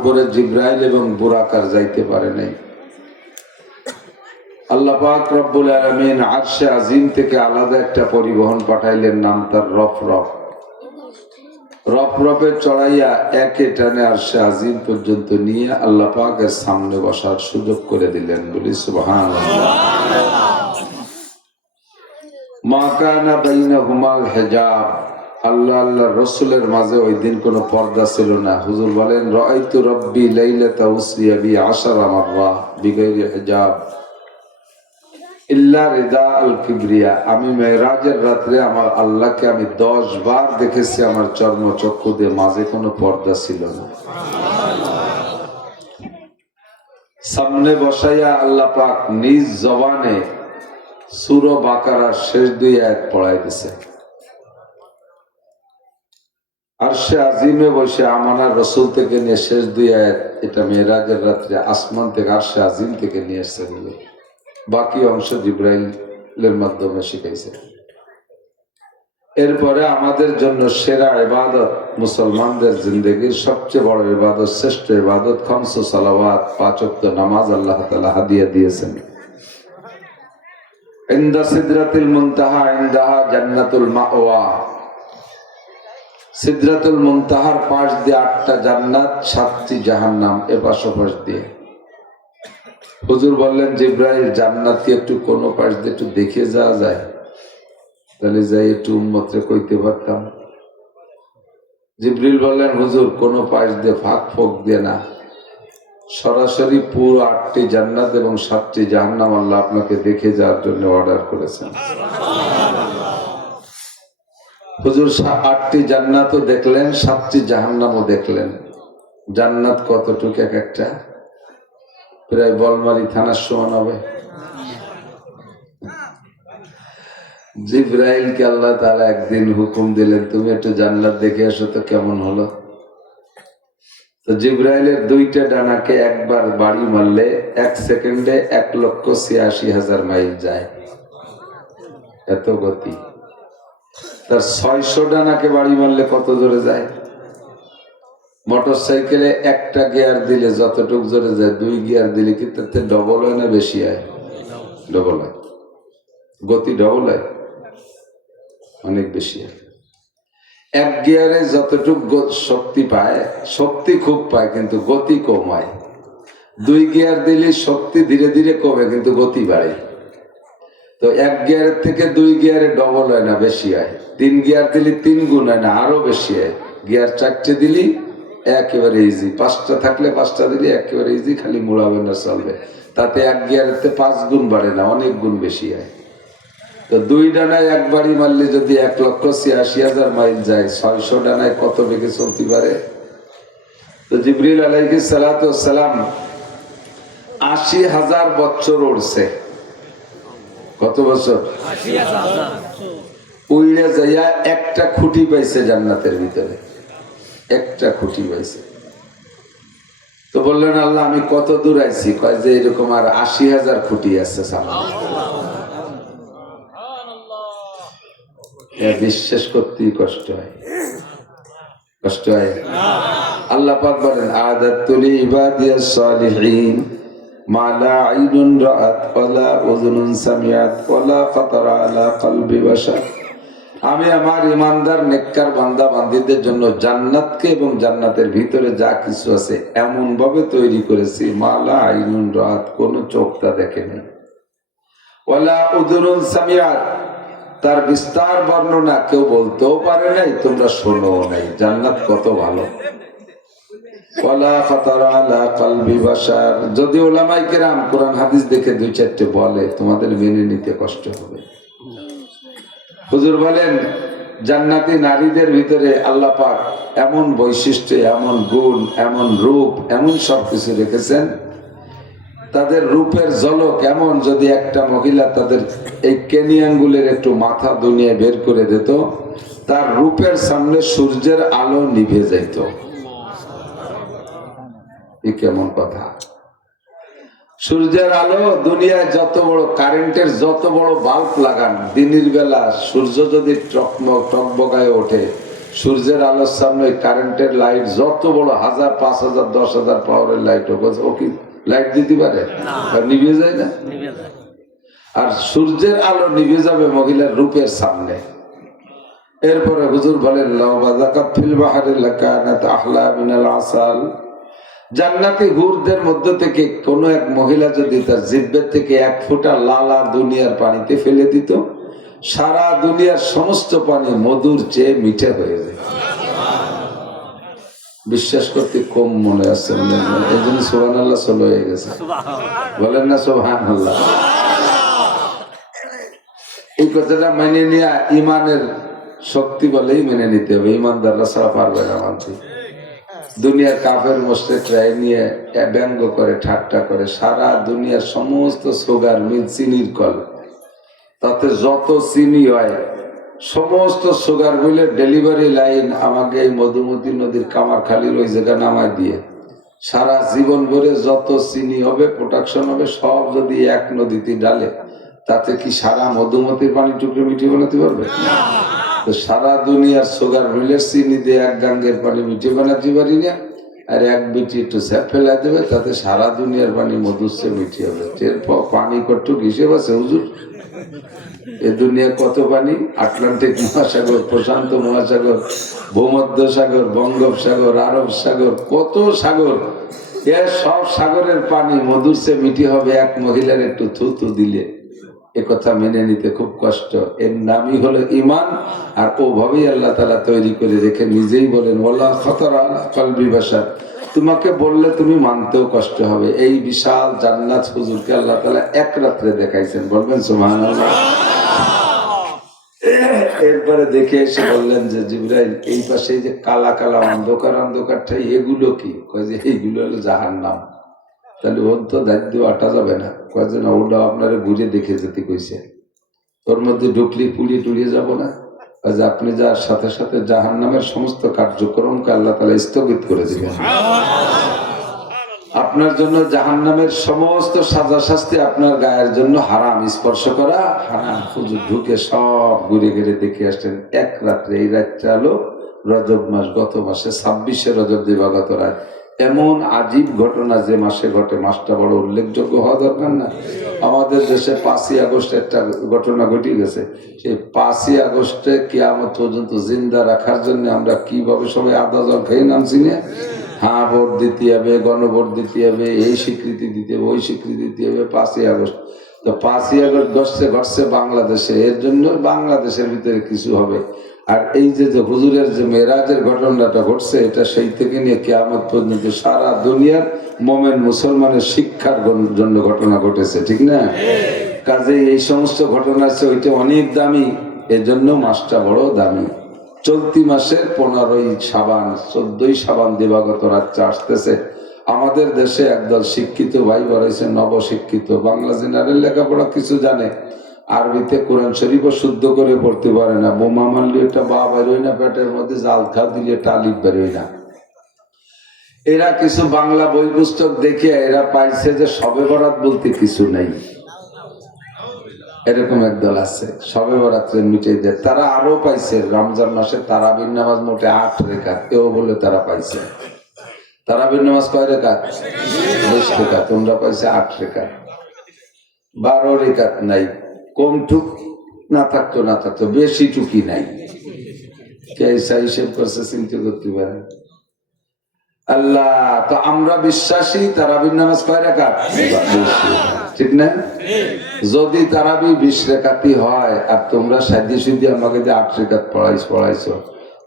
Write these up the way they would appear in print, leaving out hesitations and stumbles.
উপরে জিব্রাইল এবং বুরাকার যাইতে পারে নাই। আল্লাহ পাক রব্বুল আলামিন আরশে আজিম থেকে আলাদা একটা পরিবহন পাঠাইলেন, নাম তার রফরফ। রফরফে চড়াইয়া একে টানে আরশে আজিম পর্যন্ত নিয়ে আল্লাহ পাকের সামনে বসার সুযোগ করে দিলেন। বলি সুবহানাল্লাহ। মা কানা বাইনাহুমাল হিজাব, আল্লাহ আল্লাহ রসুলের মাঝে ওই দিন কোনো পর্দা ছিল না। হুজুর বলেন, রাআইতু রাব্বি লাইলাতা উসরিয়া বি 10 মাররা বিগাইরি হিজাব ইল্লা রিদা আল কিবরিয়া। আমি মেরাজের রাত্রে আমার আল্লাহকে আমি 10 বার দেখেছি, আমার চর্ম চক্ষু দিয়ে, মাঝে কোনো পর্দা ছিল না। সামনে বসাইয়া আল্লাহ পাক নিজ জবানে সূরা বাকারার শেষ 2 আয়াত পড়াই দিছে। আরশে আজিমে বসে আমানার রসুল থেকে নিয়ে শেষ 2 আয়াত, এটা মেরাজের রাত্রে আসমান থেকে আরশে আজিম থেকে নিয়ে এসে দিল। বাকি অংশ জিব্রাইলের মাধ্যমে শিখাইছে। এরপরে আমাদের জন্য সেরা ইবাদত, মুসলমানদের জিন্দেগির সবচেয়ে বড় ইবাদত, শ্রেষ্ঠ ইবাদত, খামসু সালাওয়াত, 5 ওয়াক্ত নামাজ আল্লাহ তাআলা হাদিয়া দিয়েছেন। ইনদা সিদরাতুল মুনতাহা ইনদাহা জান্নাতুল মাওয়া। সিদরাতুল মুনতাহার পাশ দিয়ে 8টা জান্নাত, 7টি জাহান্নাম, এপাশ ওপাশ দিয়ে। হুজুর বললেন, জিব্রাইল জান্নাত কি একটু কোন পাশ দিয়ে একটু দেখে যাওয়া যায়? তাহলে যাই একটু উম্মতরে কইতে পারতাম। জিব্রাইল বললেন, হুজুর কোন পাশ দিয়ে ফাঁক ফোক দিয়ে না, সরাসরি পুরো 8টি জান্নাত এবং 7টি জাহান্নাম আল্লাহ আপনাকে দেখে যাওয়ার জন্য অর্ডার করেছেন। হুজুর 8টি জান্নাতও দেখলেন, 7টি জাহান্নামও দেখলেন। জান্নাত কতটুকু এক একটা? প্রায় বলমারি থানার সমান হবে। জিব্রাইলকে আল্লাহ তাআলা একদিন হুকুম দিলেন, তুমি একটু জান্নাত দেখে এসো তো কেমন হলো। তো জিব্রাইলের 2টা ডানাকে একবার বাড়ি মারলে 1 সেকেন্ডে 1,86,000 মাইল যায়, এত গতি। তার 600 ডানাকে বাড়ি মারলে কত জোরে যায়? মোটর সাইকেলে 1টা গিয়ার দিলে যতটুক জোরে যায়, 2 গিয়ার দিলে কি তাতে ডবল হয় না বেশি হয়? ডবল হয়। গতি ডবল হয়, অনেক বেশি হয়। 1 গিয়ারে যতটুক শক্তি পায়, শক্তি খুব পায় কিন্তু গতি কম হয়। 2 গিয়ার দিলে শক্তি ধীরে ধীরে কমে কিন্তু গতি বাড়ে। তো 1 গিয়ারের থেকে 2 গিয়ারে ডবল হয় না, বেশি হয়। 3 গিয়ার দিলে 3 গুণ হয় না, আরো বেশি হয়। গিয়ার 4টে দিলি একেবারে ইজি, 5টা থাকলে 5টা দিলে একেবারে ইজি, খালি মোড়াবে না চলবে। তাতে 1 গিয়ারের 5 গুণ বাড়ে না, অনেক গুণ বেশি হয়। তো 2 ডানায় একবারই মারলে যদি 1,86,000 মাইল যায়, 600 ডানায় কত বেগে চলতে পারে? তো জিবরিল আলাইহিস সালাতু ওয়াস সালাম 80,000 বছর উড়ছে। কত বছর? 80,000। উইড়ে যাইয়া একটা খুঁটি পাইছে জান্নাতের ভিতরে, একটা খুঁটি পাইছে। তো বললেন, আল্লাহ আমি কত দূর আইছি? কয় যে এরকম আর 80,000 খুঁটি আছে সামনে। বিশ্বাস করতেই কষ্ট হয়, কষ্ট হয়। আল্লাহ পাক বলেন, আদাতুল ইবাদিয়াস সালিহিন মা লা আইনুন রাআত ওয়ালা উযুনুন সামিআত ওয়ালা খাতারা আলা কলবি বাশার। আমি আমার ইমানদার নেককার বান্দা বান্দীদের জন্য জান্নাতকে এবং জান্নাতের ভিতরে যা কিছু আছে এমন ভাবে তৈরি করেছি, মা লা আইনুন রাআত, কোন চোখ তা দেখেনি, ওয়ালা উযুনুন সামিআত, তার বিস্তার বর্ণনা কেউ বলতেও পারে নাই, তোমরা শোনো নাই। জান্নাত কত ভালো। ওয়ালা খাতারা আলা কলবি বাশার। যদি উলামায়ে কেরাম কোরআন হাদিস দেখে 2-4টে বলে, তোমাদের মেনে নিতে কষ্ট হবে। হুজুর বলেন, জান্নাতি নারীদের ভিতরে আল্লাহ পাক এমন বৈশিষ্ট্য, এমন গুণ, এমন রূপ, এমন সবকিছু রেখেছেন, তাদের রূপের ঝলক এমন, যদি একটা মহিলা তাদের এই কেনি আঙ্গুলের একটু মাথা দুনিয়ায় বের করে দিত, তার রূপের সামনে সূর্যের আলো নিভে যাইত। এ কেমন কথা? সূর্যের আলো, দুনিয়ায় যত বড় কারেন্টের যত বড় বাল্ব লাগান, দিনের বেলা সূর্য যদি টকবগায় ওঠে, সূর্যের আলোর সামনে কারেন্টের লাইট যত বড় 1000, 5000, 10,000 পাওয়ারের লাইট হোক, ও কি লাইট দিতে পারে? নিভে যায় না। আর সূর্যের আলো নিভে যাবে মহিলার রূপের সামনে। এরপরে হুজুর বলেন জান্নাতি হুরদের মধ্যে থেকে কোন এক মহিলা যদি তার জিহ্বা থেকে 1 ফোঁটা লালা দুনিয়ার পানিতে ফেলে দিত, সারা দুনিয়ার সমস্ত পানি মধুর চেয়ে মিঠে হয়ে যায়। বিশ্বাস করতে কম মনে আছে, এই জন্য সুবহানাল্লাহ চলে হয়ে গেছে, বলেন না সুবহানাল্লাহ। এই কথাটা মেনে নিয়ে ইমানের শক্তি বলেই মেনে নিতে হবে, ইমানদাররা ছাড়া পারবে না মানতে। দুনিয়ার কাফের মুশরিকরা নিয়ে ব্যঙ্গ করে, ঠাট্টা করে, সারা দুনিয়ার সমস্ত সুগার মিল চিনির কল, তাতে যত চিনি হয় সমস্ত সুগার মিলের ডেলিভারি লাইন আমাকে এই মধুমতি নদীর কামারখালীর ওই জায়গা নামায় দিয়ে সারা জীবন ভরে যত চিনি হবে, প্রোডাকশন হবে, সব যদি এক নদীতে ডালে, তাতে কি সারা মধুমতির পানি টুকরে মিঠে বানাতে পারবে? তো সারা দুনিয়ার সুগার মিলের চিনি দিয়ে 1 গাঙ্গের পানি মিঠে বানাতে পারি না, আর 1 বিটি একটু স্যাপ ফেলা দেবে, তাতে সারা দুনিয়ার পানি মধুর চেয়ে মিঠে হবে। এরপর পানি কটুক হিসেব আছে হুজুর? এ দুনিয়া কত পানি? আটলান্টিক মহাসাগর, প্রশান্ত মহাসাগর, ভূমধ্য সাগর, বঙ্গোপসাগর, আরব সাগর, কত সাগর, এর সব সাগরের পানি মধুর চেয়ে মিঠে হবে 1 মহিলার একটু থুতু দিলে। এ কথা মেনে নিতে খুব কষ্ট। এর নামই হলো ইমান। আর ওভাবেই আল্লাহ তাআলা তৈরি করে রেখে নিজেই বলেন ওয়ালা খাতারা আলা কলবি বাশার, তোমাকে বললে তুমি মানতেও কষ্ট হবে। এই বিশাল জান্নাত হুজুরকে আল্লাহ তাআলা 1 রাত্রে দেখাইছেন, বলবেন সুবহানাল্লাহ। এরপরে দেখে এসে বললেন যে জিবরাইল, এই পাশে যে কালা কালা অন্ধকার অন্ধকারটা এগুলো কি? কয় যে এইগুলো হলো জাহান্নাম। তাহলে ওর তো দায়িত্ব আটা যাবে না, কয় যে না, ওটা আপনারা ঘুরে দেখে যেতে কইছে, ওর মধ্যে ঢুকলি পুড়িয়ে টুড়িয়ে যাব না। যে আপনি যার সাথে সাথে জাহান্নামের সমস্ত কার্যক্রমকে আল্লাহ তাআলা স্থগিত করে দিবেন। আপনার জন্য জাহান্নামের সমস্ত সাজা শাস্তি আপনার গায়ের জন্য হারাম, স্পর্শ করা হারাম। হুজুর ঢুকে সব ঘুরে ঘুরে দেখে আসছেন 1 রাত্রে। এই রাতটা হলো রজব মাস, গত মাসে 26শে রজব দিবাগত রাত। এমন আজীব ঘটনা যে মাসে ঘটে, মাসটা বড় উল্লেখযোগ্য হওয়া দরকার না? আমাদের দেশে 5ই আগস্ট একটা ঘটনা ঘটে গেছে। সেই 5ই আগস্টে কিয়ামত পর্যন্ত জিন্দা রাখার জন্য আমরা কিভাবে সবাই আদা জল খেয়ে নামছি না? হ্যাঁ ভোট দিতে হবে, গণভোট দিতে হবে, এই স্বীকৃতি দিতে হবে, ওই স্বীকৃতি দিতে হবে। 5ই আগস্ট তো 5ই আগস্ট ঘটছে বাংলাদেশে, এর জন্য বাংলাদেশের ভিতরে কিছু হবে। আর এই যে হুজুরের যে মেরাজের ঘটনাটা ঘটছে, এটা সেই থেকে নিয়ে কিয়ামত পর্যন্ত সারা দুনিয়ার মোমেন মুসলমানের শিক্ষার জন্য ঘটনা ঘটেছে, ঠিক না? কাজে এই সমস্ত ঘটনা আছে, ওইটা অনেক দামি, এজন্য মাসটা বড় দামি। চলতি মাসের 15ই শাবান, 14ই শাবান দিবাগত রাতটা আসতেছে। আমাদের দেশে একদল শিক্ষিত ভাই বাড়াইছে, নবশিক্ষিত, বাংলা জেনারেল লেখাপড়া কিছু জানে, আরবিতে কোরআন শরীফও শুদ্ধ করে পড়তে পারে না। বোমা মারলে একটা বা বেরোয় না, পেটের মধ্যে জাল খা দিলে একটা আলিফ বেরোয় না। এরা কিছু বাংলা বই পুস্তক দেখে এরা পাইছে যে শবে বরাত বলতে কিছু নাই। এরকম একদল আছে, শবে বরাত্রে মিটাই দেয়। তারা আরো পাইছে রমজান মাসে তারাবির নামাজ মোটে 8 রেখাত, এও বলে তারা পাইছে। তারাবির নামাজ কয় রেখাত? 20 রেখাত। তোমরা পাইছে 8 রেখাত, 12 রেখাত নাই। কম টুক না থাকতো, না থাকতো, বেশি টুকি নাই। কে হিসেব করছে চিন্তা করতে পারে আল্লাহ। তো আমরা বিশ্বাসী তারাবির নামাজ কয় রাকাত? ঠিক না? যদি তারাবি 20 রাকাতই হয় আর তোমরা সাধ্য সিদ্ধি আমাকে যে 8 রাকাত পড়াইছো,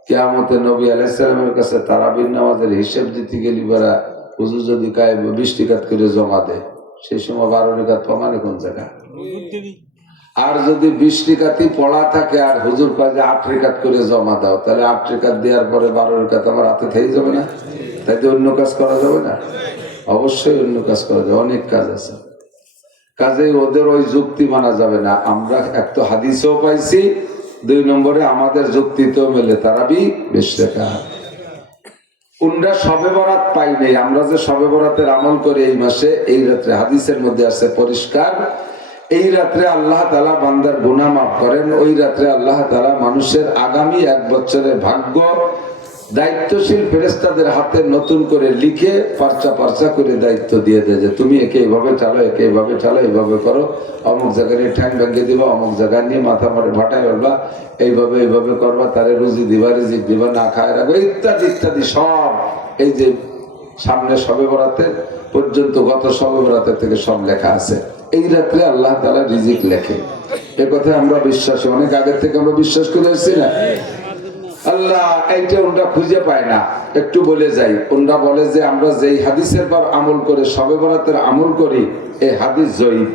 কিয়ামতে নবী আলাইহিস সালামের কাছে তারাবির নামাজের হিসাব দিতে গেলি বেড়া হুজুর যদি কায় 20 রাকাত করে জমা দেয়, সেই সময় 12 রাকাত প্রমাণে কোন জায়গা? আর যদি 20 রাকাতই পড়া থাকে আর হুজুর কয় যে 8 রাকাত করে জমা দাও, তাহলে 8 রাকাত দেওয়ার পরে 12 রাকাত আমার হাতে থেকে যাবে না? তাইতে অন্য কাজ করা যাবে না? অবশ্যই অন্য কাজ করা যাবে, অনেক কাজ আছে। কাজে ওদের ওই যুক্তি মানা যাবে না। আমরা এক তো হাদিসেও পাইছি, 2 নম্বরে আমাদের যুক্তিতেও মেলে তারাবি 20 রাকাত। উনরা শবে বরাত পাই নাই, আমরা যে শবে বরাতের আমল করে এই মাসে এই রাত্রে, হাদিসের মধ্যে আছে পরিষ্কার, এই রাত্রে আল্লাহ তাআলা বান্দার গুনাহ মাফ করেন। ওই রাত্রে আল্লাহ তাআলা মানুষের আগামী 1 বছরের ভাগ্য দায়িত্বশীল ফেরেশতাদের হাতে নতুন করে লিখে পার্চা করে দায়িত্ব দিয়ে দেয় যে তুমি একে এইভাবে চালো, একে এইভাবে চালো, এইভাবে করো, অমুক জায়গায় ঠ্যাং ভেঙে দিবা, অমুক জায়গায় নিয়ে মাথা মারে ভাটায় উঠবা, এইভাবে করবা, তারে রুজি দিবা, রিজিক দিবা, না খায় রাখবো, ইত্যাদি ইত্যাদি সব এই যে সামনে শবে বরাতে পর্যন্ত, গত শবে বরাতে থেকে সব লেখা আছে। এই রাত্রে আল্লাহ তাআলা রিজিক লেখে, এ কথা আমরা বিশ্বাসী, অনেক আগের থেকে আমরা বিশ্বাস করে এসেছি না। আল্লাহ এইটা ওরা খুঁজে পায় না। একটু বলে যাই, ওরা বলে যে আমরা যেই হাদিসের পর আমল করে শবে বরাতের আমল করি, এই হাদিস জয়ীফ,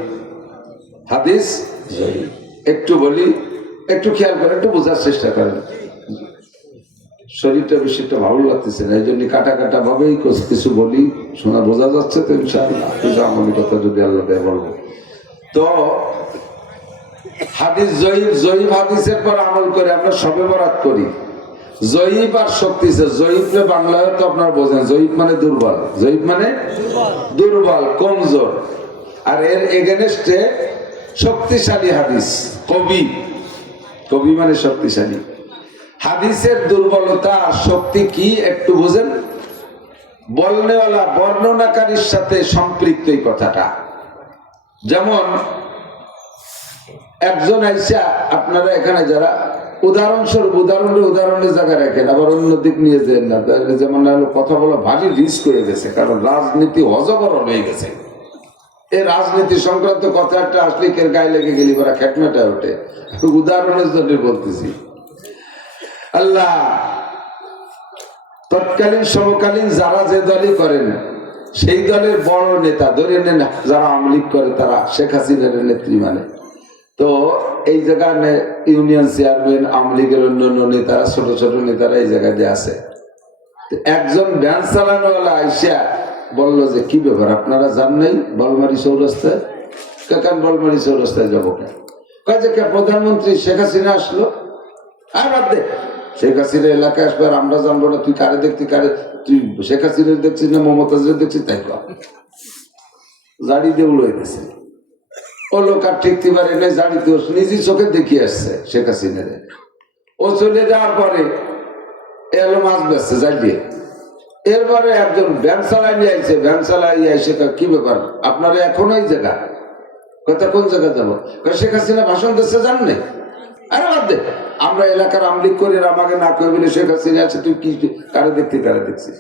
হাদিস জয়ীফ। একটু বলি, একটু খেয়াল করে, একটু বোঝার চেষ্টা করেন। শরীরটা বেশিটা ভালো লাগতেছে না, এই জন্য কাটা ভাবেই কিছু বলি, শোনা বোঝা যাচ্ছে তো ইনশাআল্লাহ। কিছু আমলি কথা যদি আল্লাহ দেয় বলবো তো। হাদিস জয়ীফ হাদিসের পর আমল করে আমরা শবে বরাত করি। জয়ীফ আর শক্তি, জয়ীফে বাংলায় তো আপনারা বোঝেন, জয়ীফ মানে দুর্বল, জয়ীফ মানে দুর্বল, কমজোর। আর এর এগেনস্টে শক্তিশালী হাদিস, কবি মানে শক্তিশালী। হাদিসের দুর্বলতা আর শক্তি কি একটু বুঝেন? বলনেওয়ালা বর্ণনাকারীর সাথে সম্পৃক্ত এই কথাটা। যেমন একজন আইসা, আপনারা এখানে যারা উদাহরণস্বরূপ উদাহরণের জায়গায় রাখেন, আবার অন্য দিক নিয়ে যেন না। যেমন কথা বলা ভারী রিস্ক হয়ে গেছে, কারণ রাজনীতি অজবরল হয়ে গেছে। এই রাজনীতি সংক্রান্ত কথা একটা আসলে কের গায়ে লেগে গেলি ওরা খেটমেটা ওঠে। উদাহরণের জন্য বলতেছি। আল্লাহ তৎকালীন সমকালীন যারা যে দলই করেন, সেই দলের বড় নেতা ধরে নেন, যারা আওয়ামী লীগ করে তারা শেখ হাসিনার নেত্রী মানে। তো এই জায়গায় ইউনিয়ন চেয়ারম্যান, আওয়ামী লীগের অন্যান্য নেতারা, ছোট ছোট নেতারা এই জায়গায় আছে। একজন ভ্যান চালানোওয়ালা আইসা বললো যে কি ব্যাপার, আপনারা যান নাই বলমারি চৌরাস্তায়? কেন বলমারি চৌরাস্তায় যাবো কেন? কাজে কে প্রধানমন্ত্রী শেখ হাসিনা আসলো, আর বাদ দে, শেখ হাসিনা এলাকায় আসবে আর আমরা জানবো না, তুই কারে দেখতি, তুই শেখ হাসিনা দেখছিস না মমতাজের দেখছিস? তাই জাড়ি দিয়ে উড়ে গেছে। ও লোক আর ঠিকতে পারে না, জাড়িতে নিজের চোখে দেখিয়ে আসছে শেখ হাসিনারে। ও চলে যাওয়ার পরে এলো মাছ বেচছে জাড়িয়ে। এরপরে একজন ভ্যান চালাই নিয়ে আইছে, ভ্যান চালাই আইসে কি ব্যাপার আপনারা এখনো এই জায়গা? কথা কোন জায়গা যাবো? শেখ হাসিনা ভাষণ দিচ্ছে, জান নাই? আরে বাদ দে, আমরা এলাকার আমলিক করি, আমাকে না করে বলে শেখ হাসিনা আছে, তুই কি কারে দেখছিস?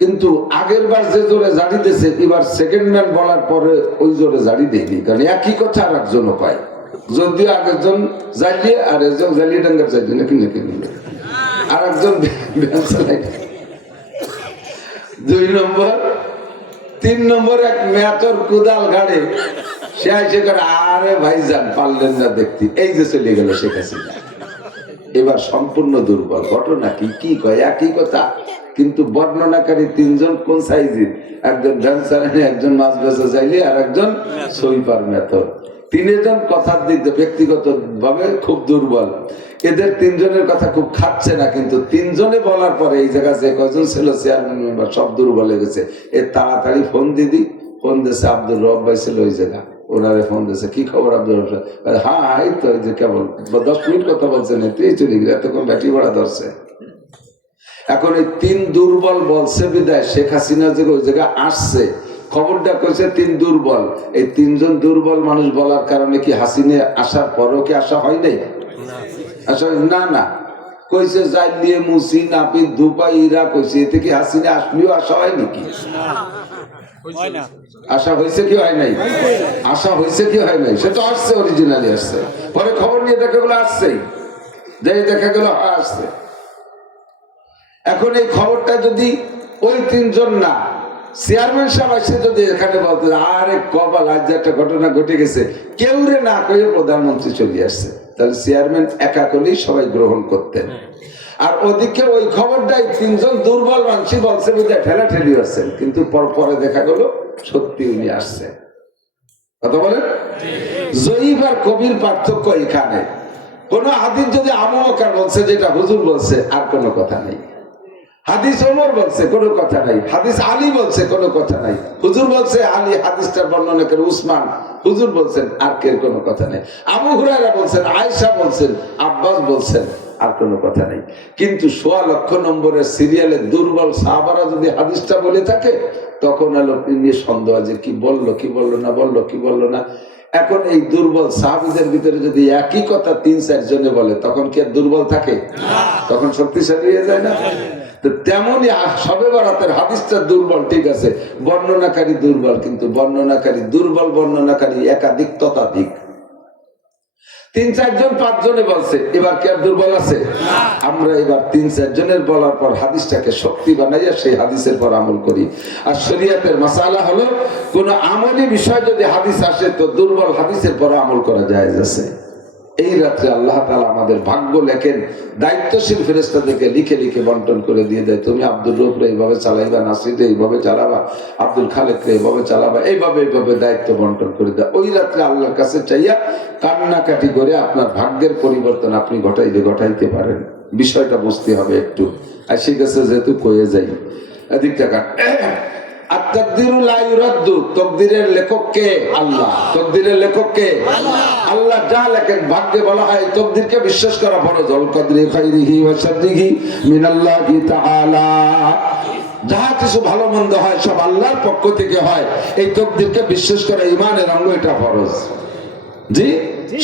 কিন্তু আগের বার যে জোরে জাড়ি দিয়েছে, এবার সেকেন্ড ম্যান বলার পরে ওই জোরে জাড়ি দেয়নি, কারণ একই কথা আর একজনও পায়। যদিও আগেরজন জালিয়ে আর একজন জালিয়ে ডাঙ্গার চাইছে নাকি আর একজন 2 নম্বর 3 নম্বর এক মেয়াতর কুদাল গাড়ে সে আইসে করে, আরে ভাইজান পারলেন না দেখতে, এই যে চলে গেল শেখ হাসিনা। এবার সম্পূর্ণ দুর্বল। ঘটনা কি কয় একই কথা, কিন্তু বর্ণনাকারী 3 জন কোন সাইজের? একজন ভ্যান চালানি, একজন মাছ বেচা চাইলে, আর একজন সুইপার মেথর। 3 জন কথার দিক দিয়ে ব্যক্তিগত ভাবে খুব দুর্বল। এদের 3 জনের কথা খুব খাচ্ছে না, কিন্তু 3 জনে বলার পরে এই জায়গায় যে কয়জন ছিল চেয়ারম্যান মেম্বার সব দুর্বল হয়ে গেছে। তাড়াতাড়ি ফোন দিছে আব্দুর রব ভাই ছিল ওই জায়গা, ওনারে ফোন দিয়েছে, কি খবর আব্দুর রব? হ্যাঁ এই তো, এই যে কেবল 10 মিনিট কথা বলছেন, তুই চলে গেলে এতক্ষণ ব্যাটারি ভাড়া ধরছে। এখন এই 3 দুর্বল বলছে বিদায় শেখ হাসিনা যে ওই জায়গায় আসছে, খবরটা কইছে 3 দুর্বল। এই 3 জন দুর্বল মানুষ বলার কারণে কি হাসিনা আসার পরও কি আশা হয় নাই? আশা না কইছে জাইলিয়ে মুসি নাপি দুপা ইরা কইছে, এতে কি হাসিনা আসলেও আশা হয় নাকি? আশা হয়েছে কি হয় নাই? আশা হয়েছে কি হয় নাই? সে তো আসছে, অরিজিনালি আসছে, পরে খবর নিয়ে দেখা গেলো আসছেই, যাই দেখা গেল আসছে। এখন এই খবরটা যদি ওই 3 জন না, চেয়ারম্যান সাহেব এসে যদি এখানে বলতে, আরে কপাল আজ একটা ঘটনা ঘটে গেছে, কেউ রে না কয়ে প্রধানমন্ত্রী চলে আসছে, তাহলে চেয়ারম্যান একা করলেই সবাই গ্রহণ করতেন। আর ওদিকে ওই খবরটাই 3 জন দুর্বল মানুষই বলছে বুঝে ঠেলাঠেলি আসছেন, কিন্তু পরে দেখা গেল সত্যি উনি আসছে। কথা বলেন? জয়ীফ আর কবির পার্থক্য এখানে। কোন হাদিস যদি আবু বকর বলছে যেটা হুজুর বলছে, আর কোনো কথা নেই। হাদিস ওমর বলছে কোনো কথা নাই, হাদিস আলী বলছে কোনো কথা নাই, হুজুর বলছে আলী হাদিসটা বর্ণনা করে উসমান, হুজুর বলছেন আর কের কোনো কথা নেই, আবু হুরায়রা বলছেন, আয়েশা বলছেন, আব্বাস বলছেন, আর কোনো কথা নেই। কিন্তু ১৬ লক্ষ নম্বরের সিরিয়ালে দুর্বল সাহাবারা যদি হাদিসটা বলে থাকে তখন আলো নিয়ে সন্দেহ যে কি বললো কি বললো না, বললো কি বললো না। এখন এই দুর্বল সাহাবীদের ভিতরে যদি একই কথা ৩-৪ জনে বলে তখন কি আর দুর্বল থাকে? তখন শক্তিশালী হয়ে যায় না? তেমনই শবে বরাতের হাদিসটা দুর্বল, ঠিক আছে, বর্ণনাকারী দুর্বল, কিন্তু বর্ণনাকারী দুর্বল, বর্ণনাকারী একাধিক ততাধিক, ৩-৪ জন ৫ জনে বলছে, এবার কি আর দুর্বল আছে? আমরা এবার ৩-৪ জনের বলার পর হাদিসটাকে শক্তি বানাইয়া সেই হাদিসের পর আমল করি। আর শরীয়তের মাসালা হলো কোন আমলি বিষয় যদি হাদিস আসে তো দুর্বল হাদিসের পর আমল করা জায়েজ আছে। এই রাত্রে আল্লাহ তাআলা আমাদের ভাগ্য লেখেন, দায়িত্বশীল ফেরেশতাদেরকে লিখে লিখে বন্টন করে দিয়ে দেয়, তুমি আব্দুর রূপরে এইভাবে চালাইবা, নাসিরে এইভাবে চালাবা, আব্দুল খালেকরে এইভাবে চালাবা, এইভাবে এইভাবে দায়িত্ব বন্টন করে দেয়। ওই রাত্রে আল্লাহর কাছে চাইয়া কান্নাকাটি করে আপনার ভাগ্যের পরিবর্তন আপনি ঘটাইতে পারেন। বিষয়টা বুঝতে হবে একটু। আর সেই কাছে যেহেতু কয়ে যাই এদিক টাকা তকদিরের লেখক কে? আল্লাহ। তকদিরের লেখক কে? আল্লাহ। যা লেখেন ভাগ্যে বলা হয় তকদিরকে বিশ্বাস করা ফরজ। আল কদরি খাইরিহি ওয়া শাররিহি মিনাল্লাহি তাআলা। যাহা কিছু ভালো মন্দ হয় সব আল্লাহর পক্ষ থেকে হয়, এই তকদিরকে বিশ্বাস করা ঈমানের অঙ্গ, এটা ফরজ। জি,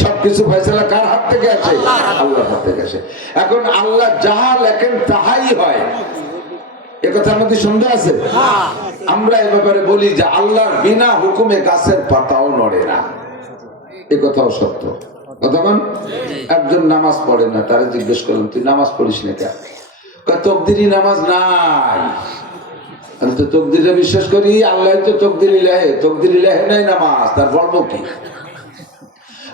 সবকিছু ফয়সালা কার হাত থেকে আসে? আল্লাহর হাত থেকে আসে। এখন আল্লাহ যাহা লেখেন তাহাই হয়, একথার মধ্যে সন্দেহ আছে? আমরা এ ব্যাপারে বলি যে আল্লাহর বিনা হুকুমে গাছের পাতাও নড়ে না, এ কথাও সত্য। কতক্ষণ একজন নামাজ পড়ে না, তারে জিজ্ঞেস করলাম তুই নামাজ পড়িস না কেন? তকদিরি নামাজ নাই। আমি তো তকদিরে বিশ্বাস করি, আল্লাহ তো তকদিরি লেহে, তকদিরি লেহে নাই নামাজ, তার বলবো কি?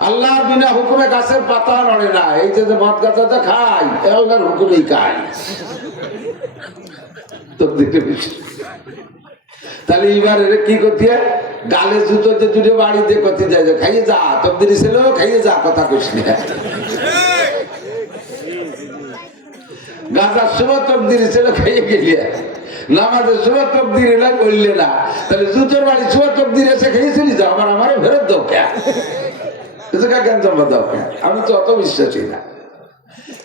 আল্লাহর বিনা হুকুমে গাছের পাতা নড়ে না। এই যে মদ গাছাটা খাই, আল্লাহর হুকুমেই খাই। তাহলে এবার কি করতে হয়? গালে জুতোতে দুটো বাড়ি দিয়ে করতে যায়, খাইয়ে যা, তকদিরি ছিল খাইয়ে যা, কথা কইস না। গাজার সময় তকদিরি ছিল, খাইয়ে গেলিয়া। নামাজের সময় তকদির এলাই বললে না, তাহলে জুতোর বাড়ির সময় তকদির এসে খেয়েছিলি যা, আমার ফেরত দাও কে? আমি তো অত বিশ্বাসী না।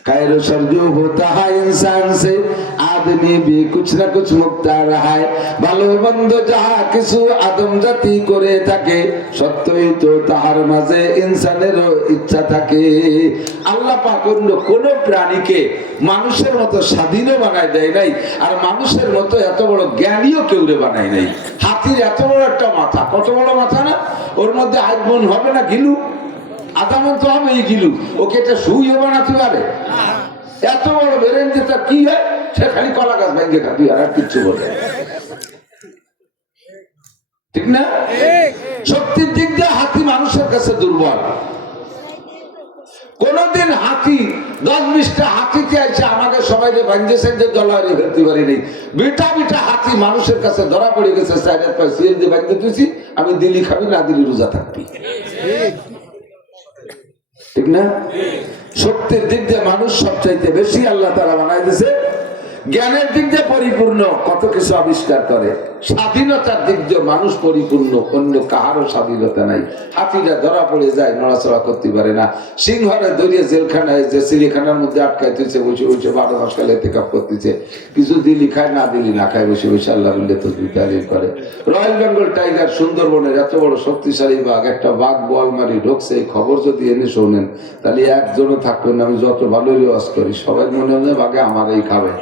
खैर सर्जो होता है इंसान से आदमी भी कुछ ना कुछ मुक्ता रहा है। ভালো মন্দ যাহা কিছু আদম জাতি করে থাকে সত্যই তো তাহার মাঝে ইনসানেরও ইচ্ছা থাকে। আল্লাহ পাক অন্য কোন প্রাণীকে মানুষের মতো স্বাধীনও বানায় দেয় নাই, আর মানুষের মতো এত বড় জ্ঞানীও কেউরে বানায় নাই। হাতির এত বড় একটা মাথা, কত বড় মাথা না? ওর মধ্যে আইবন হবে না গিলু? আদামন তো হবে এই গিলু, ওকে এটা সুইও বানাতে পারে? এত বড় বেরেন যেটা কি হয়, সে খালি কলা গাছ ভেঙে খাবি আর কিচ্ছু বলে, ঠিক না? শক্তির দিক দিয়ে হাতি মানুষের কাছে দুর্বল। কোনদিন হাতি 10-20টা হাতিতে আছে আমাকে সবাই যে ভাঙছে যে দলারি ফেলতে পারিনি। বিটা বিটা হাতি মানুষের কাছে ধরা পড়ে গেছে, সাইডের পাশে সিএল দিয়ে ভাঙতে তুইছি, আমি দিলি খাবি না দিলি রোজা থাকবি, ঠিক না? শক্তির দিক দিয়ে মানুষ সবচাইতে বেশি আল্লাহ তাআলা বানাই দিয়েছে। জ্ঞানের দিক দিয়ে পরিপূর্ণ, কত কিছু আবিষ্কার করে। স্বাধীনতার দিক দিয়ে মানুষ পরিপূর্ণ, অন্য কাহারও স্বাধীনতা নাই। হাতিরা ধরা পড়ে যায়, নড়াচড়া করতে পারে না। সিংহরে দরিয়ে জেলখানায় যে চিড়িয়াখানার মধ্যে আটকাই তুইছে, বসে বসে 12 মাস কালে এতেকাফ করতেছে। কিছু দিলি খায়, না দিলি না খায়, বসে বসে আল্লাহ বললে তো তালিম করে। রয়্যাল বেঙ্গল টাইগার সুন্দরবনের এত বড় শক্তিশালী বাঘ, একটা বাঘ বোয়ালমারি ঢুকছে, এই খবর যদি এনে শোনেন তাহলে একজনও থাকবেন। আমি যত ভালোই ওয়াজ করি সবাই মনে হয় বাঘে আমারই খাবে।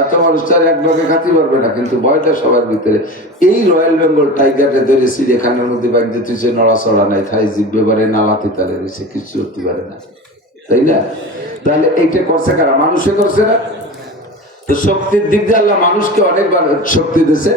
এত মানুষ তার এক ভাগে খাতে পারবে না, কিন্তু ভয়টা সবার ভিতরে। এই রয়্যাল বেঙ্গল টাইগারে ধরে চিড়িয়াখানার মধ্যে বাঘতে তুইছে, নড়াচড়া নাই, খাই জিভে পারে না, লাথি তালে রয়েছে, কিছু করতে পারে না, তাই না? তাহলে এইটা করছে কারা? মানুষে করছে না? তো শক্তির দিক দিয়ে আল্লাহ মানুষকে অনেকবার শক্তি দিয়েছে,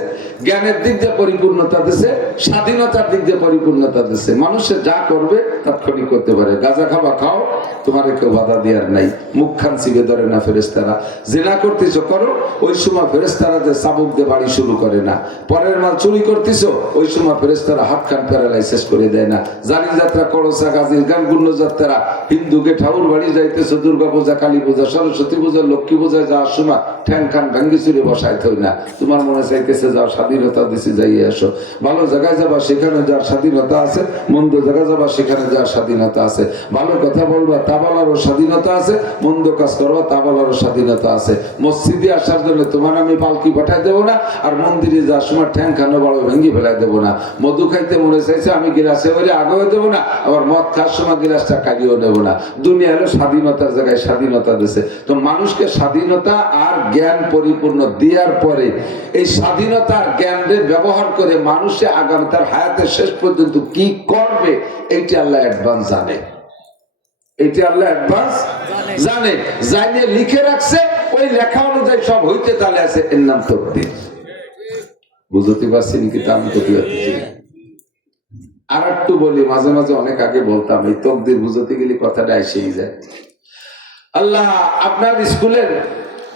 জ্ঞানের দিক দিয়ে পরিপূর্ণতা দিছে, স্বাধীনতার দিক দিয়ে পরিপূর্ণতা দিছে। মানুষে যা করবে তাৎক্ষণিক করতে পারে। গাঁজা খাবা খাও, তোমার কেউ বাধা দেওয়ার নাই। মুখ খান চিবে ধরে না ফেরেশতারা। জিনা করতেছো করো, ওই সময় ফেরেশতারা যে চাবুক দিয়ে বাড়ি শুরু করে না। পরের মাল চুরি করতেছো, ওই সময় ফেরেশতারা হাত কান প্যারালাইসিস করে দেয় না। জারি যাত্রা, করসা, গাজীর গান, গুণ্য যাত্রা, হিন্দুকে ঠাকুর বাড়ি যাইতেছো, দুর্গা পূজা, কালী পূজা, সরস্বতী পূজা, লক্ষ্মী পূজা যাওয়ার সময় ঠ্যাং খান ভাঙ্গি চুরি বসাইতে হয় না। তোমার মনে চাইতেছে যাও স্বাধীনতা দিছে, যাইয়ে আসো। ভালো জায়গায় যাবা, সেখানে যার স্বাধীনতা আছে। মন্দ জায়গায় যাবা, সেখানে যার স্বাধীনতা আছে। ভালো কথা বলবা, তা বলারও স্বাধীনতা আছে। মন্দ কাজ করবা, তা বলারও স্বাধীনতা আছে। মসজিদে আসার জন্য তোমার আমি পালকি পাঠাই দেবো না, আর মন্দিরে যাওয়ার সময় ঠ্যাং খানো বড় ভেঙ্গি ফেলাই দেবো না। মধু খাইতে মনে চাইছে, আমি গিলাসে বলে আগেও দেবো না, আবার মদ খাওয়ার সময় গিলাসটা কাটিয়েও নেবো না। দুনিয়া হলো স্বাধীনতার জায়গায় স্বাধীনতা দিছে। তো মানুষকে স্বাধীনতা আর জ্ঞান পরিপূর্ণ দেওয়ার পরে এই স্বাধীনতার জ্ঞানের ব্যবহার করে মানুষে আগামী তার হায়াতের শেষ পর্যন্ত কি করবে, এইটা আল্লাহ অ্যাডভান্স জানে। এইটা আল্লাহ অ্যাডভান্স জানে, জানিয়ে লিখে রাখছে। ওই লেখা অনুযায়ী সব হইতে তাহলে আছে, এর নাম তকদির। বুঝতে পারছেন কি? তা আমি তো আর একটু বলি, মাঝে মাঝে অনেক আগে বলতাম, এই তকদির বুঝতে গেলে কথাটা এসেই যায়। আল্লাহ আপনার স্কুলের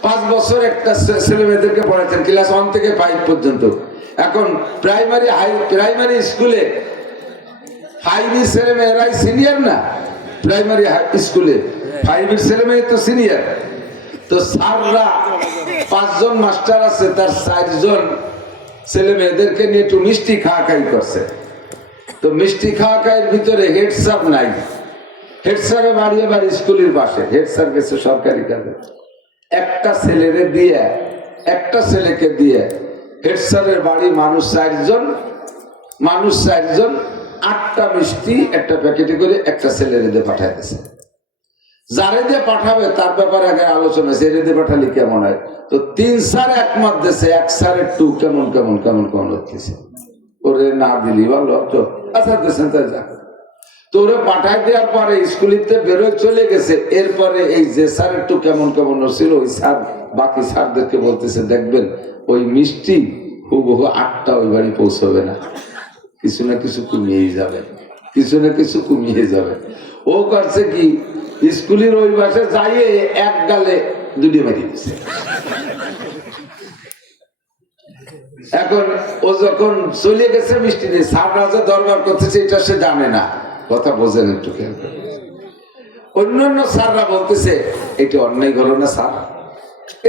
5 বছর একটা ছেলে মেয়েদেরকে পড়াচ্ছেন, ক্লাস 1 থেকে 5 পর্যন্ত। এখন প্রাইমারি স্কুলে 5 ছেলে মেয়েরাই সিনিয়র না? প্রাইমারি স্কুলে 5 ছেলে মেয়ে তো সিনিয়র। তো স্যাররা 5 জন মাস্টার আছে, তার 4 জন ছেলে মেয়েদেরকে নিয়ে একটু মিষ্টি খাওয়াখাই করছে। তো মিষ্টি খাওয়াখাইয়ের ভিতরে হেড স্যার নাই। হেড স্যারে বাড়িয়ে বাড়ি স্কুলের পাশে। হেড স্যার গেছে সরকারি কাজে। একটা ছেলেকে দিয়ে হেড স্যারের বাড়ি মানুষ 4 জন 8টা মিষ্টি একটা প্যাকেটে করে একটা ছেলের দিয়ে পাঠায় দিয়েছে। যারে দিয়ে পাঠাবে তার ব্যাপারে আগে আলোচনা হয়েছে, এর দিয়ে পাঠালে কেমন হয়। তো 3 স্যার একমত দিয়েছে, 1 স্যার একটু কেমন হচ্ছে। ওরে না দিলি ভালো তো, আচ্ছা দিয়েছেন তাই যাক। তো ওরা পাঠাই দেওয়ার পরে স্কুলিতে বেরোয় চলে গেছে। এরপরে এই যে স্যার একটু কেমন ছিল, ওই স্যার বাকি স্যারদেরকে বলতেছে, দেখবেন ওই মিষ্টি হুবহু 8টা ওই বাড়ি পৌঁছবে না, কিছু না কিছু কমিয়ে যাবে। ও করছে কি, স্কুলের ওই পাশে যাইয়ে এক গালে 2 মারি দিচ্ছে। এখন ও যখন চলে গেছে মিষ্টি নিয়ে, স্যার রাজা দরবার করতেছে, এটা সে জানে না। কথা বোঝেন একটু খেয়াল করে। অন্যান্য স্যাররা বলতেছে, এটা অন্যায় হলো না স্যার?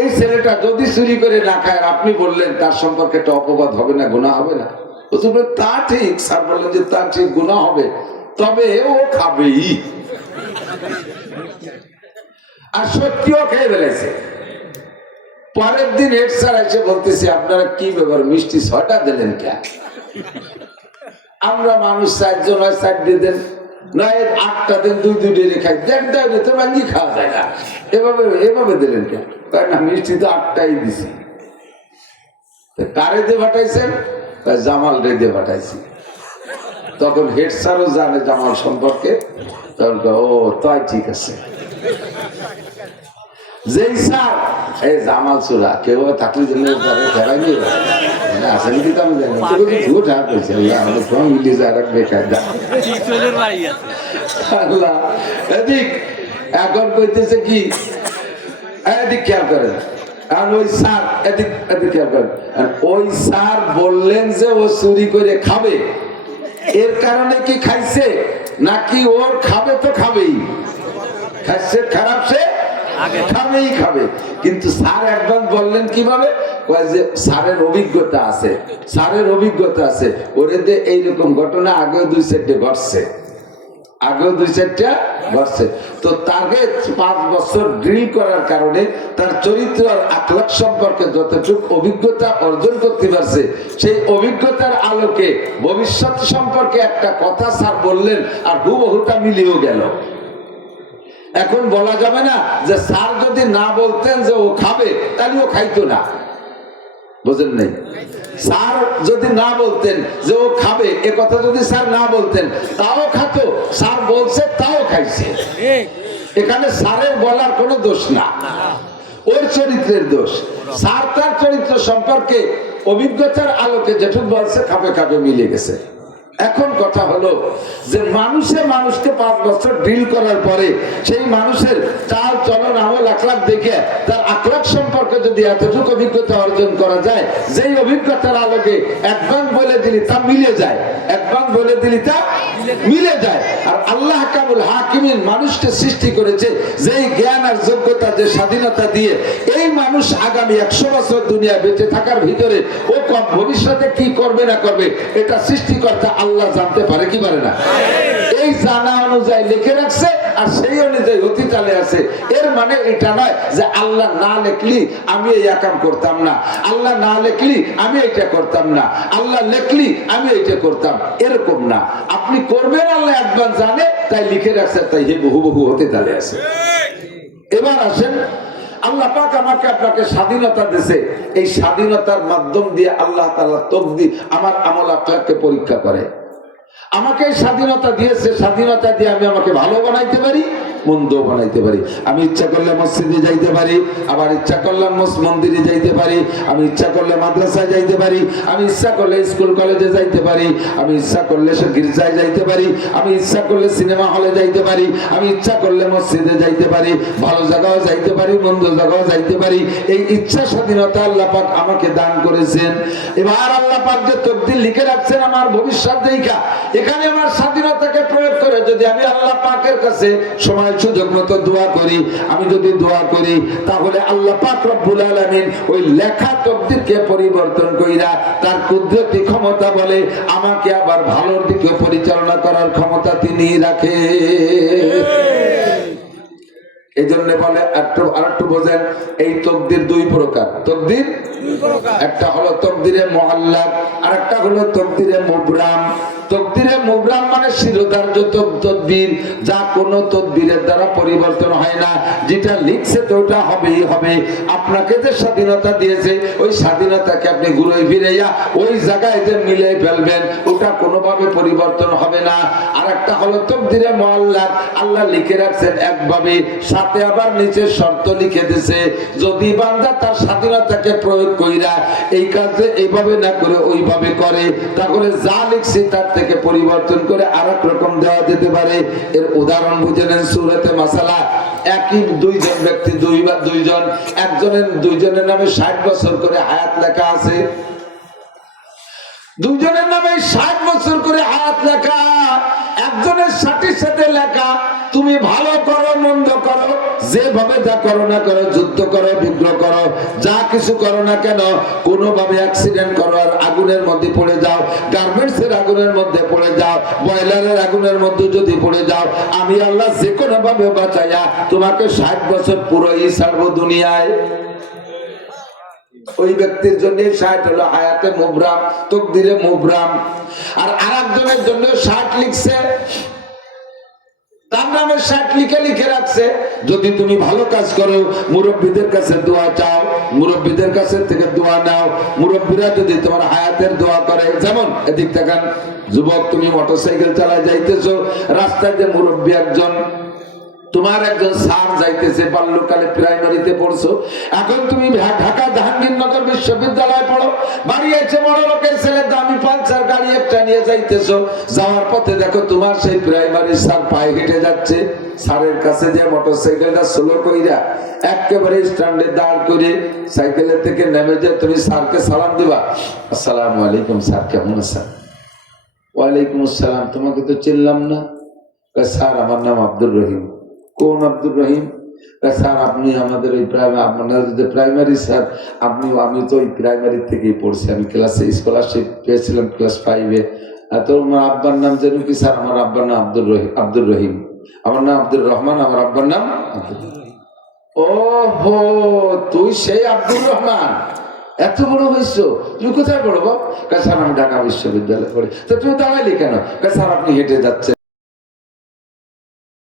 এই ছেলেটা যদি চুরি করে না খায়, আপনি বললেন তার সম্পর্কে একটা অপবাদ হবে না, গুনাহ হবে না? তা ঠিক। স্যার বললেন যে তা ঠিক, গুনাহ হবে, তবে ও খাবেই। আর সত্যিও খেয়ে ফেলেছে। পরের দিন হেড স্যার এসে বলতেছে, আপনারা কি ব্যাপার, মিষ্টি 6টা দিলেন কেন? আমরা মানুষ 4 জন হয়, 4 দিয়ে দেন, নয় 8টা দিন, 2 ডেলে খাই, দেখ তো ভাঙ্গি খাওয়া যায় না, এভাবে দিলেন কেন? তাই না, মিষ্টি তো 8টাই দিছি। কারে দিয়ে পাঠাইছেন? জামাল রে দিয়ে পাঠাইছি। তখন হেড স্যারও জানে জামাল সম্পর্কে, তখন ও তাই ঠিক আছে। যেই স্যার এই জামাল চোরা কেউ থাকলে জন্য ফেরাই নিয়ে আসে নাকি, তো আমি জানি আল্লাহ। এদিক এখন কইতেছে কি, এদিক খেয়াল করেন, কারণ ওই স্যার এদিক খেয়াল করেন, ওই স্যার বললেন যে ও চুরি করে খাবে, এর কারণে কি খাইছে, নাকি ওর খাবে তো খাবেই, খাইছে খারাপ সে খাবে। কিন্তু স্যার একবার বললেন কিভাবে, স্যারের অভিজ্ঞতা আছে, ওরে দিয়ে এইরকম ঘটনা আগেও 2-4টা ঘটছে। তো তাকে 5 বছর ড্রিল করার কারণে তার চরিত্র আর আখলাক সম্পর্কে যতটুকু অভিজ্ঞতা অর্জন করতে পারছে, সেই অভিজ্ঞতার আলোকে ভবিষ্যৎ সম্পর্কে একটা কথা স্যার বললেন, আর হুবহুটা মিলিয়েও গেল। এখন বলা যাবে না যে স্যার যদি না বলতেন যে ও খাবে, তাহলে ও খাইতো না। বুঝেন নাই? স্যার যদি না বলতেন যে ও খাবে, এ কথা যদি স্যার না বলতেন, তাও খাতো। স্যার বলছে তাও খাইছে। এখানে স্যারের বলার কোনো দোষ না। ওর চরিত্রের দোষ। স্যার তার চরিত্র সম্পর্কে অভিজ্ঞতার আলোকে যেটুকু বলছে খাপে খাপে মিলে গেছে। এখন কথা হলো যে মানুষকে 5 বছর ডিল করার পরে সেই মানুষের চাল চলন আমল আখলাক দেখে তার আখলাক সম্পর্কে যদি এতটুকু অভিজ্ঞতা অর্জন করা যায়, যেই অভিজ্ঞতার আলোকে একবার বলে দিলি তা মিলে যায়, একবার বলে দিলি তা মিলে যায়। আর আল্লাহ কাবুল হাকিমিন মানুষকে সৃষ্টি করেছে যেই জ্ঞান আর যোগ্যতা, যে স্বাধীনতা দিয়ে এই মানুষ আগামী 100 বছর দুনিয়া বেঁচে থাকার ভিতরে ও ভবিষ্যতে কি করবে না করবে এটা সৃষ্টিকর্তা আল্লাহ জানতে পারে কি পারে না? এই জানা অনুযায়ী লিখে রাখছে আর সেই অনুযায়ী অতি চালে আছে। এর মানে এটা নয় যে আল্লাহ না লিখলি আমি এই কাম করতাম না, আল্লাহ না লিখলি আমি এটা করতাম না, আল্লাহ লিখলি আমি এটা করতাম, এরকম না। আপনি করবেন আল্লাহ একবার জানে, তাই লিখে রাখছে, তাই হুবহু হতে চালে আছে। এবার আসেন, আল্লাহ পাক আমাকে আপনাকে স্বাধীনতা দিয়েছে, এই স্বাধীনতার মাধ্যম দিয়ে আল্লাহ তাআলা তকদির আমার আমল আখলাককে পরীক্ষা করে। আমাকে স্বাধীনতা দিয়েছে, স্বাধীনতা দিয়ে আমি আমাকে ভালো বানাইতে পারি, মন্দ বানাইতে পারি। আমি ইচ্ছা করলে মসজিদে যাইতে পারি, আবার ইচ্ছা করলে মন্দিরে যাইতে পারি, আমি ইচ্ছা করলে মাদ্রাসায় যাইতে পারি, আমি ইচ্ছা করলে স্কুল কলেজে যাইতে পারি, আমি ইচ্ছা করলে গির্জায় যাইতে পারি, আমি ইচ্ছা করলে সিনেমা হলে যাইতে পারি, আমি ইচ্ছা করলে মসজিদে যাইতে পারি, ভালো জায়গাও যাইতে পারি, মন্দ জায়গাও যাইতে পারি। এই ইচ্ছা স্বাধীনতা আল্লাহ পাক আমাকে দান করেছেন। এবার আল্লাহ পাক যে তকদির লিখে রাখছেন আমার ভবিষ্যৎ দেখা, এখানে আমার স্বাধীনতাকে প্রয়োগ করে যদি আমি আল্লাহ পাকের কাছে সময় সুযোগ মতো দোয়া করি, আমি যদি দোয়া করি, তাহলে আল্লাহ পাক রব্বুল আলামিন ওই লেখা তকদিরকে পরিবর্তন কইরা তার কুদরতি ক্ষমতা বলে আমাকে আবার ভালোর দিকে পরিচালনা করার ক্ষমতা তিনি রাখে। এই জন্য বলে আরেকটু বোঝেন, এই তকদির 2 প্রকার। তকদির একটা হলো তকদিরে মুআল্লাক, আর একটা হলো তকদিরে মুবরাম। তকদিরে মুবরাম মানে শিরোধার্য তকদির, যা কোনো তকদিরের দ্বারা পরিবর্তন হয় না, যেটা লিখছে তো ওটা হবেই হবে। আপনাকে যে স্বাধীনতা দিয়েছে ওই স্বাধীনতাকে আপনি ঘুরে ফিরাইয়া ওই জায়গায় যে মিলে ফেলবেন, ওটা কোনোভাবে পরিবর্তন হবে না। আর একটা হলো তকদিরে মুআল্লাক, আল্লাহ লিখে রাখছেন একভাবে, সাথে আবার নিচে শর্ত লিখে দিয়েছে, যদি বান্দা তার স্বাধীনতাকে প্রয়োগ কইরা এই কাজে এইভাবে না করে ওইভাবে করে, তাহলে যা লিখছে তার থেকে পরিবর্তন করে আরেক রকম দেওয়া যেতে পারে। এর উদাহরণ বুঝে নেন সূরাতে মাসালা। একই দুইজন ব্যক্তি, দুইজনের নামে 60 বছর করে হায়াত লেখা আছে, দুইজনের নামে 60 বছর করে হায়াত লেখা। একজনের 60 সাথে লেখা তুমি ভালো করো মন্দ করো, যেভাবে যা করো না করো, যুদ্ধ করো বিগ্রহ করো, যা কিছু করো না কেন, কোনোভাবে অ্যাক্সিডেন্ট করো আর আগুনের মধ্যে পড়ে যাও, গার্মেন্টস এর আগুনের মধ্যে পড়ে যাও, বয়লারের আগুনের মধ্যে যদি পড়ে যাও, আমি আল্লাহ যে কোনো ভাবে বাঁচাইয়া তোমাকে 60 বছর পুরোই ছাড়বো দুনিয়ায়। ওই ব্যক্তির জন্য 60 হলো হায়াতে মুবরাম, তকদিরে মুবরাম। আর আরেকজনের জন্য 60 লিখছে, তার নামে 60 লিখে রাখছে, যদি তুমি ভালো কাজ করো মুরব্বীদের কাছে দোয়া চাও, মুরব্বীদের কাছে থেকে দোয়া নাও, মুরব্বীরা যদি তোমার হায়াতের দোয়া করে। যেমন এদিক তাকান, যুবক তুমি মোটরসাইকেল চালায় যাইতেছো, রাস্তায় যে মুরব্বী একজন, তোমার একজন স্যার যাইতেছে, বাল্যকালে প্রাইমারিতে পড়ছো, এখন তুমি ঢাকা জাহাঙ্গীরনগর বিশ্ববিদ্যালয়ে পড়ো, বাড়ি আছে বড় লোকের ছেলে, দামি পালসার গাড়ি একটা নিয়ে যাইতেছো, যাওয়ার পথে দেখো তোমার সেই প্রাইমারি স্যার পায়ে হেঁটে যাচ্ছে, স্যারের কাছে যে মোটরসাইকেলটা স্লো কইরা একেবারে স্ট্যান্ডে দাঁড় করে সাইকেলের থেকে নেমে যে তুমি স্যারকে সালাম দিবা, আসসালামু আলাইকুম স্যার, কেমন আছেন? ওয়ালাইকুম আসসালাম, তোমাকে তো চিনলাম না। স্যার আমার নাম আব্দুর রহিম। কোন আব্দুর রহিম? স্যার আপনি আমাদের ওই প্রাইমারি স্যার, আমি তো ওই প্রাইমারি থেকেই পড়ছি, আমি ক্লাসে স্কলারশিপ পেয়েছিলাম ক্লাস 5-এ। তো আমার আব্বার নাম যেন কি? স্যার আমার আব্বার নাম আব্দুর রহিম। আমার নাম আব্দুর রহমান, আমার আব্বার নাম আব্দুর রহিম। ও হো, তুই সেই আব্দুর রহমান, এত বড় হয়েছ, তুমি কোথায় পড়ো বাপ? স্যার আমি ঢাকা বিশ্ববিদ্যালয়ে পড়ি। তো তুমি দাঁড়াইলি কেন? স্যার আপনি হেঁটে যাচ্ছেন।